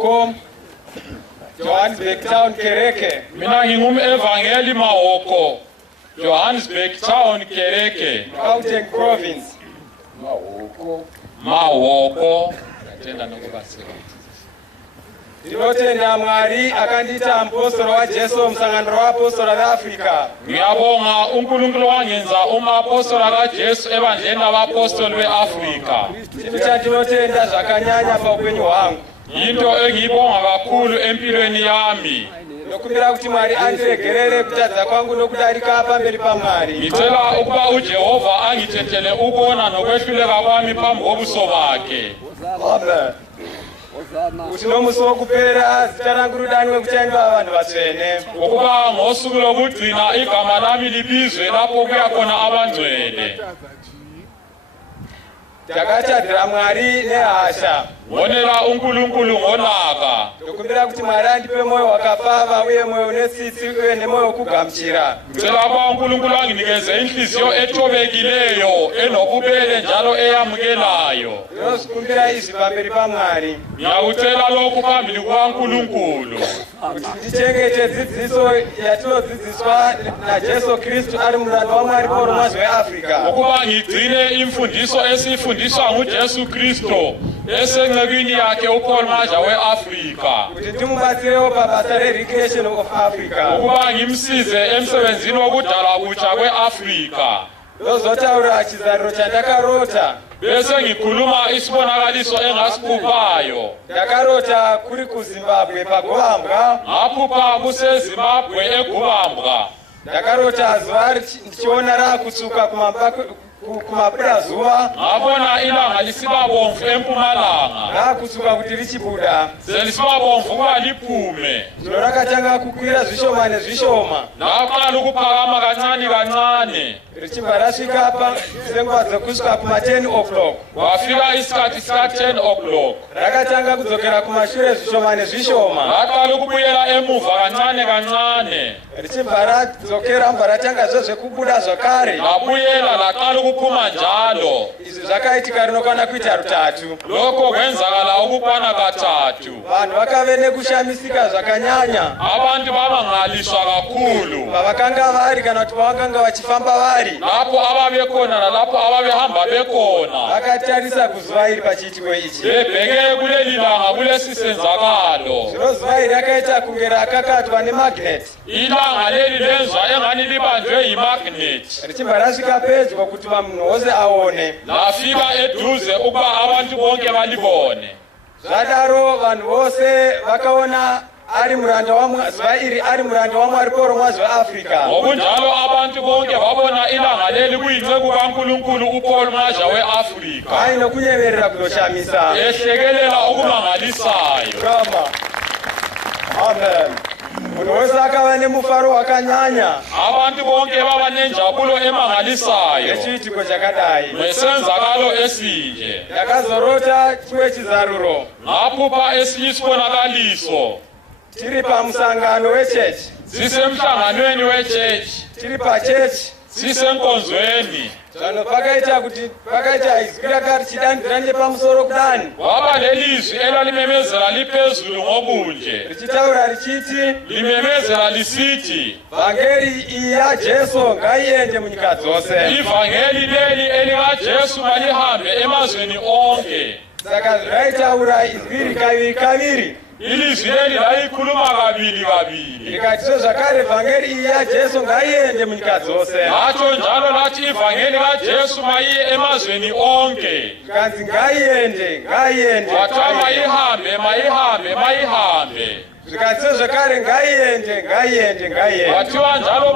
Mahoko, Johannesburg Town Kereke. Mina ngingumevangeli Mahoko, Johannesburg Town Kereke. Gauteng Province. Mahoko. Tenda nokubasela. Ndinotenda Mwari akandita apostolo wa Jesu msangano wa apostolo wa Afrika. Ngiyabonga uNkulunkulu wangenza apostolo ka Jesu evangelini abapostoli beAfrika. Ndinotenda zvakanyanya paupenyu hwangu. Into engiyibonga kakhulu empilweni yami. Nokumbira kuti Mwari andiregerere kutadza kwangu nokudarika pamberi paMwari. Ngicela ukuba uJehova angithethele ukona nokwehluleka kwami phambi kobuso bakhe. Amen. Kuti nomusi wokupera zita rangu ridanwe kuchaendwa vanhu vatsvene. Ukuba ngosuku lokugcina igama lami libizwe lapho kuya khona abangcwele. Ndakatadzira Mwari nehasha. Wonela uNkulunkulu ngolaka. Ndokumbira kuti Mwari andipe moyo wakapfava uye moyo unesitsi uye nemoyo wokugamuchira. Ngicela ukuba uNkulunkulu anginikeze inhliziyo ethobekileyo enobubele njalo eyamukelayo. Ndinozvikumbira izvi pamberi paMwari. Ngiyakucela lokhu phambili kukaNkulunkulu. Kuti ndichengete dzidziso yatinodzidziswa naJesu Kristu ari muranda waMwari Paul Mwazha weAfrika. Ukuba ngigcine imfundiso esifundiswa nguJesu Kristu esencekwini yakhe uPaul Mwazha weAfrika. Kuti ndimubatsirewo pabasa rerecreation of Africa. Ukuba ngimsize emsebenzini wokudala kutsha kweAfrika. Ndozotaura chizaruro chandakarota. Bese ngikhuluma isibonakaliso engasiphuphayo. Ndakarota kuri kuZimbabwe paGovambwa. Ngaphupha kuseZimbabwe eGovambwa. Ndakarota zuva ndichiona rakutsuka kumaburazuva. Ngabona ilanga lisiba bomvu empumalanga. Rakutsuka kuti richibuda. Selisiba bomvu kuba liphume. Zuva rakatanga kukwira zvishoma nezvishoma. Ndaqala ukuphakama kancane kancane. Richibva rasvika senguva dzokusvika kuma10 o'clock. Wafika isikhathi sika 10 o'clock. Rakatanga kudzokera kumashure zvishoma nezvishoma. Ndaqala ukubuyela emuva kancane kancane. Richibva radzokera mbva ratanga zvekubuda zvakare. Labuyela laqala ukuphuma njalo. Izvi zvakaitika rinokwana kuita rutatu. Lokho kwenzakala ukukwana kathathu. Vanhu vakave nekushamisika zvakanyanya. Abantu babangaliswa kakhulu. Pavakanga vari kana kuti pavakanga vachifamba vari. Lapho ababekhona nalapho ababehamba bekhona. Vakatarisa kuzuva iri pachiitiko ichi. Bebheke kuleli langa kulesi senzakalo. Zvino zuva iri rakaita kunge rakakatwa nemagnet. Ilanga leli lenzwa engani libanjwe yimagnet. Richibva rasvika pedyo kuti munhu wose aone. Lafika eduze ukuba abantu bonke balibone. Zvadaro vanhu vose vakaona ari muranda zuva iri ari muranda waMwari Paul Mwazha weAfrika. Ngokunjalo abantu bonke babona ilanga leli kuyinceku kaNkulunkulu uPaul Mwazha weAfrika. Hayi nokunyeverera kunoshamisa. Ehlekelela okumangalisayo. Rama. Amen. Munhu wese akava nemufaro wakanyanya. Abantu bonke baba nenjabulo emangalisayo. Echiitiko chakadai. Nesenzakalo esinje. Ndakazorota chimwe chizaruro. Ngaphupha esinye isibonakaliso. Tiri pamusangano wechechi. Sisemhlanganweni wechechi. Tiri pachechi. Sisenkonzweni. Zvano pakaita izwi rakati chidanidzira nepamusoro kudani. Waba lelizwi elalimemezela liphezulu ngobunje. Richitaura richiti. Limemezela lisithi. Vhangeri iyi yaJesu ngaiende munyika dzose. Ivangeli leli elikaJesu malihambe emazweni onke. Saka raitaura izwi iri kaviri. Ilizwi leli laikhuluma kabili. Rikati zvakare vhangeri iyi yaJesu ngaiende munyika dzose. Latsho njalo lathi ivangeli kaJesu mayiye emazweni onke. Rikanzi ngaiende. Kwathiwa mayihambe. Zvikati zvakare ngaiende. Kwathiwa njalo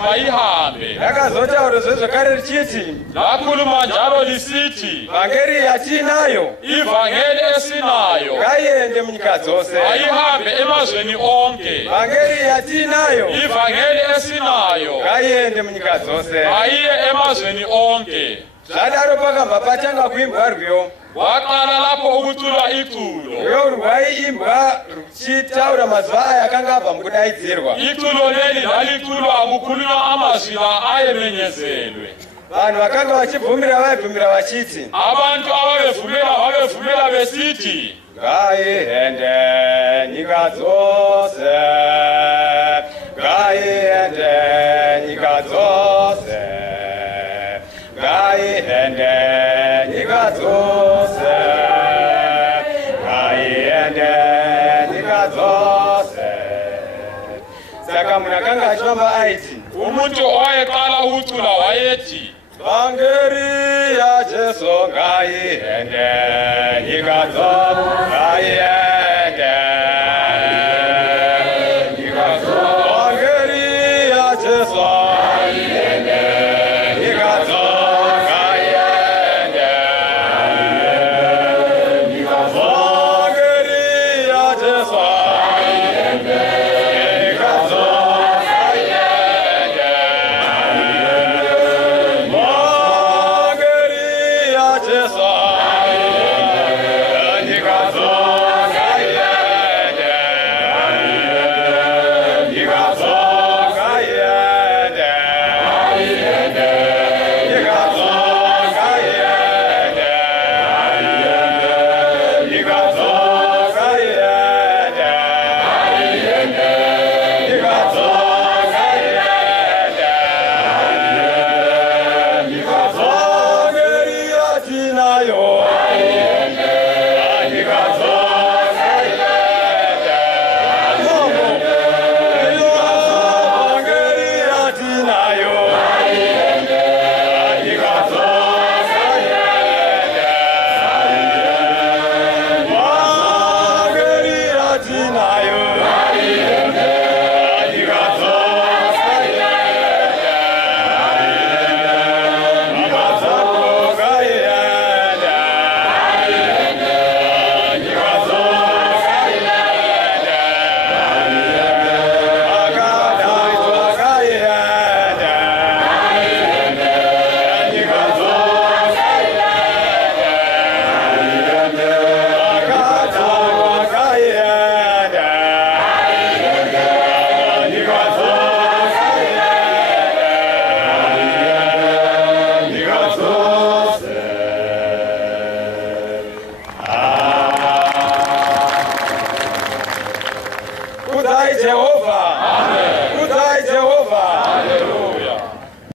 mayihambe. Rakazotaura zvakare richiti. Lakhuluma njalo lisithi. Vhangeri yatinayo. Ivangeli esinayo. Ngaiende munyika dzose. Mayihambe emazweni onke. Vhangeri yatinayo. Ivangeli esinayo. Ngaiende munyika dzose. Mayiye emazweni onke. Zvadaro pakabva patanga kuimbwa rwiyo. Waqala lapho ukuculwa iculo. Rwiyo rwaiimbwa ruchitaura mazuva aya akanga abva mukudaidzirwa. Iculo leli laliculwa kukhulunywa amazwi la ayemenyezelwe. Vanhu vakanga vachibvumira vaibvumira vachiti. Abantu ababevumela besithi. ngaihende nyika dzose, ngaihende nyika dzose, ngaihende nyika dzose, ngaihende nyika dzose. Saka munhu akanga achifamba aiti, umuntu owayeqala ukucula wayethi, vhangeri yaJesu ngaihende nyika dzose, ngaihende nyika dzose, vhangeri yaJesu ngaihende nyika dzose, ngaihende nyika dzose, vhangeri yaJesu ngaihende nyika dzose, ngaihende vhangeri yaJesu nyika dzose, ngaihende nyika dzose, ngaihende nyika dzose, ngaihende nyika dzose, ngaihende nyika dzose, ngaihende nyika dzose, vhangeri yatinayo nyika dzose, ngaihende vhangeri yatinayo nyika dzose, ngaihende vhangeri yatinayo nyika dzose, ngaihende nyika dzako ngaihende nyika dzose, ngaihende akadaidzwa ngaihende nyika dzose, ngaihende akadzvarwa ngaihende nyika dzose, ngaihende nyika dzose. Kudzai Jehovha.